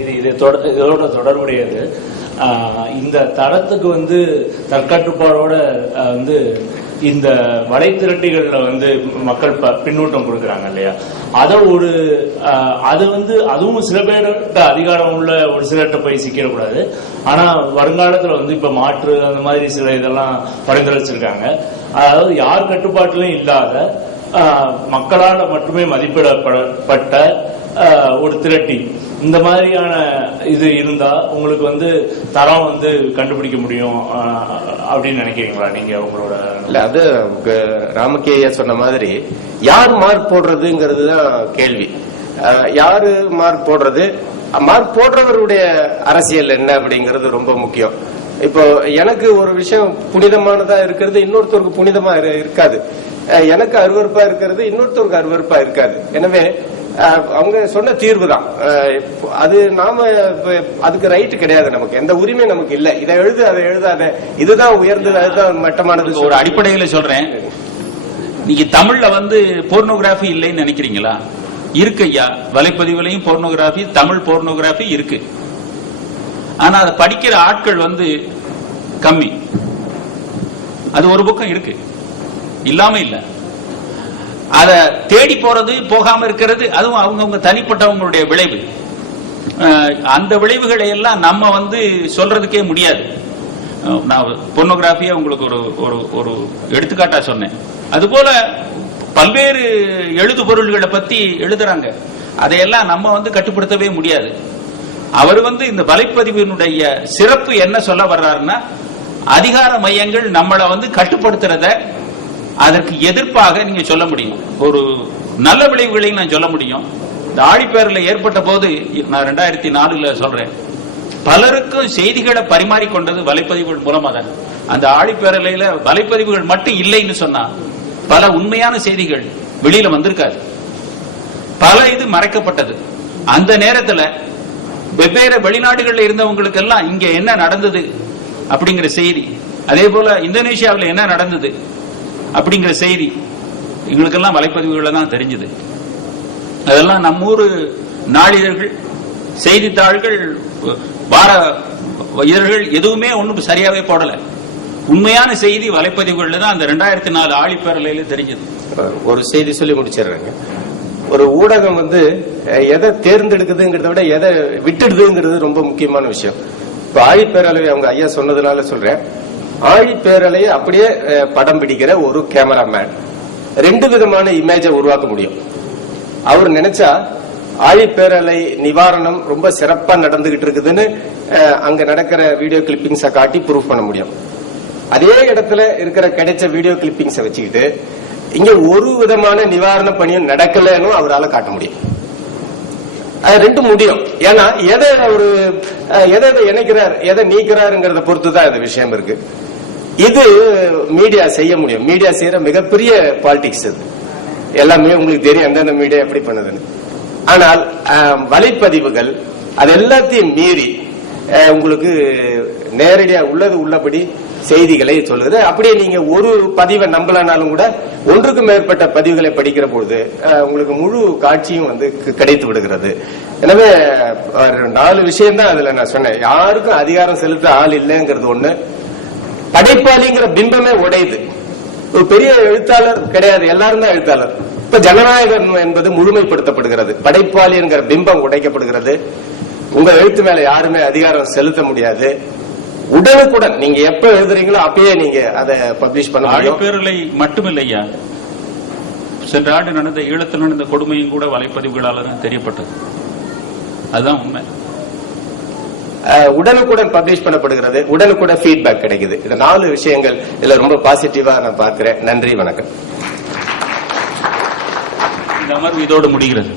இதோட தொடர்புடையது. இந்த தளத்துக்கு தற்காட்டுப்பாடோட இந்த வலைத்திரட்டிகள்ல மக்கள் பின்னூட்டம் கொடுக்கறாங்க இல்லையா, அதுவும் சில பேர்கிட்ட அதிகாரம் உள்ள ஒரு சிலர்கிட்ட போய் சிக்கிடக்கூடாது. ஆனா வருங்காலத்துல இப்ப மாற்று அந்த மாதிரி சில இதெல்லாம் பரிந்துரைச்சிருக்காங்க. அதாவது யார் கட்டுப்பாட்டிலும் இல்லாத மக்களால் மட்டுமே மதிப்பிடப்பட்ட ஒரு திரட்டி, இந்த மாதிரியான இது இருந்தா உங்களுக்கு தரம் கண்டுபிடிக்க முடியும் அப்படின்னு நினைக்கிறீங்களா நீங்க உங்களோட? இல்ல, அது ராமகேயா சொன்ன மாதிரி யார் மார்க் போடுறதுங்கிறது தான் கேள்வி. யாரு மார்க் போடுறது, மார்க் போடுறவருடைய அரசியல் என்ன அப்படிங்கிறது ரொம்ப முக்கியம். இப்போ எனக்கு ஒரு விஷயம் புனிதமானதா இருக்கிறது இன்னொருத்தருக்கு புனிதமா இருக்காது. எனக்கு அருவருப்பா இருக்கிறது இன்னொருத்தருக்கு அருவருப்பா இருக்காது. எனவே அவங்க சொன்ன தீர்வு தான் அது. நாம அதுக்கு ரைட் கிடையாது, நமக்கு எந்த உரிமை நமக்கு இல்ல. இதை எழுது அதை எழுதாத, இதுதான் உயர்ந்தது அதுதான் மட்டமானது. ஒரு அடிப்படையில் சொல்றேன், நீங்க தமிழ்ல போர்னோகிராபி இல்லைன்னு நினைக்கிறீங்களா? இருக்கு ஐயா, வலைப்பதிவுலையும் போர்னோகிராபி, தமிழ் போர்னோகிராபி இருக்கு. ஆனா அதை படிக்கிற ஆட்கள் கம்மி. அது ஒரு பக்கம் இருக்கு, இல்லாம இல்ல. அத தேடி போறது போகாம இருக்கிறது அதுவும் அவங்கவுங்க தனிப்பட்டவங்களுடைய விளைவு. அந்த விளைவுகளை எல்லாம் நம்ம சொல்றதுக்கே முடியாது. நான் போர்னோகிராபியா உங்களுக்கு ஒரு எடுத்துக்காட்டா சொன்னேன். அதுபோல பல்வேறு எழுது பொருள்களை பத்தி எழுதுறாங்க, அதையெல்லாம் நம்ம கட்டுப்படுத்தவே முடியாது. அவர் இந்த வலைப்பதிவினுடைய சிறப்பு என்ன சொல்ல வர்றாருன்னா, அதிகார மையங்கள் நம்மளை கட்டுப்படுத்துறத அதற்கு எதிர்ப்பாக நீங்க சொல்ல முடியும். ஒரு நல்ல விளைவுகளையும் நான் சொல்ல முடியும். இந்த ஆழிப்பேரலை ஏற்பட்ட போது நான் 2004 சொல்றேன், பலருக்கும் செய்திகளை பரிமாறிக்கொண்டது வலைப்பதிவுகள் மூலமா தான். அந்த ஆழிப்பேரலையில வலைப்பதிவுகள் மட்டும் இல்லைன்னு சொன்னா பல உண்மையான செய்திகள் வெளியில வந்திருக்காது, பல இது மறைக்கப்பட்டது. அந்த நேரத்துல வெவ்வேறு வெளிநாடுகள்ல இருந்தவங்களுக்கு எல்லாம் இங்க என்ன நடந்தது அப்படிங்கிற செய்தி, அதே போல இந்தோனேஷியாவில் என்ன நடந்தது அப்படிங்கிற செய்தி எங்களுக்கெல்லாம் வலைப்பதிவுகள் தான் தெரிஞ்சது. அதெல்லாம் நம்மூர் நாளிதழ்கள், செய்தித்தாள்கள், வார இதழ்கள் எதுவுமே ஒன்றும் சரியாவே போடல. உண்மையான செய்தி வலைப்பதிவுகள்ல தான் அந்த 2004 ஆழிப்பேரலையில தெரிஞ்சது. ஒரு செய்தி சொல்லி முடிச்சிடுறாங்க. ஒரு ஊடகம் எதை தேர்ந்தெடுக்குதுங்கிறத விட எதை விட்டுடுதுங்கிறது ரொம்ப முக்கியமான விஷயம். இப்ப ஆழிப்பேரலை அவங்க ஐயா சொன்னதுனால சொல்றேன், ஆழிப்பேரலையை அப்படியே படம் பிடிக்கிற ஒரு கேமராமேன் 2 விதமான இமேஜை உருவாக்க முடியும். அவர் நினைச்சா ஆழிப்பேரலை நிவாரணம் ரொம்ப சிறப்பா நடந்துகிட்டு இருக்குதுன்னு அங்க நடக்கிற வீடியோ கிளிப்பிங்ஸை காட்டி ப்ரூவ் பண்ண முடியும். அதே இடத்துல இருக்கிற கிடைச்ச வீடியோ கிளிப்பிங்ஸை வச்சுக்கிட்டு இங்க ஒரு விதமான நிவாரண பணியும் நடக்கலன்னு அவரால் காட்ட முடியும். ரெண்டும் முடியும். ஏன்னா எதை இணைக்கிறார் எதை நீக்கிறாருங்கிறத பொறுத்துதான் இந்த விஷயம் இருக்கு. இது மீடியா செய்ய முடியும். மீடியா செய்யற மிகப்பெரிய பாலிடிக்ஸ் இது. எல்லாமே உங்களுக்கு தெரியும் எந்தெந்த மீடியா எப்படி பண்ணுதுன்னு. ஆனால் வலைப்பதிவுகள் அது எல்லாத்தையும் மீறி உங்களுக்கு நேரடியா உள்ளபடி செய்திகளை சொல்லுது. அப்படியே நீங்க ஒரு பதிவை நம்பலனாலும் கூட ஒன்றுக்கு மேற்பட்ட பதிவுகளை படிக்கிற பொழுது உங்களுக்கு முழு காட்சியும் கிடைத்து விடுகிறது. எனவே 4 விஷயம் தான் அதுல நான் சொன்னேன். யாருக்கும் அதிகாரம் செலுத்த ஆள் இல்லைங்கிறது ஒண்ணு. படைப்பாளிங்கிற பிம்பமே உடையுது. ஒரு பெரிய எழுத்தாளர் கிடையாது, எல்லாரும் தான் எழுத்தாளர். இப்ப ஜனநாயகம் என்பது முழுமைப்படுத்தப்படுகிறது, படைப்பாளி என்கிற பிம்பம் உடைக்கப்படுகிறது. உங்க எழுத்து மேல யாருமே அதிகாரம் செலுத்த முடியாது. உடனுக்குடன் நீங்க எப்ப எழுதுறீங்களோ அப்பயே நீங்க அதை பப்ளிஷ் பண்ண முடியும். ஆழிப்பேரலை மட்டுமில்லையா, சென்ற ஆண்டு நடந்த ஈழத்தில் நடந்த கொடுமையும் கூட வலைப்பதிவுகளால தான் தெரியப்பட்டது. அதுதான் உண்மை. உடனுக்குடன் பப்ளிஷ் பண்ணப்படுகிறது, உடனுக்குடன் ஃபீட்பேக் கிடைக்குது. இந்த 4 விஷயங்கள் இதுல ரொம்ப பாசிட்டிவா நான் பார்க்கிறேன். நன்றி, வணக்கம். இந்த அமர்வு இதோடு முடிகிறது.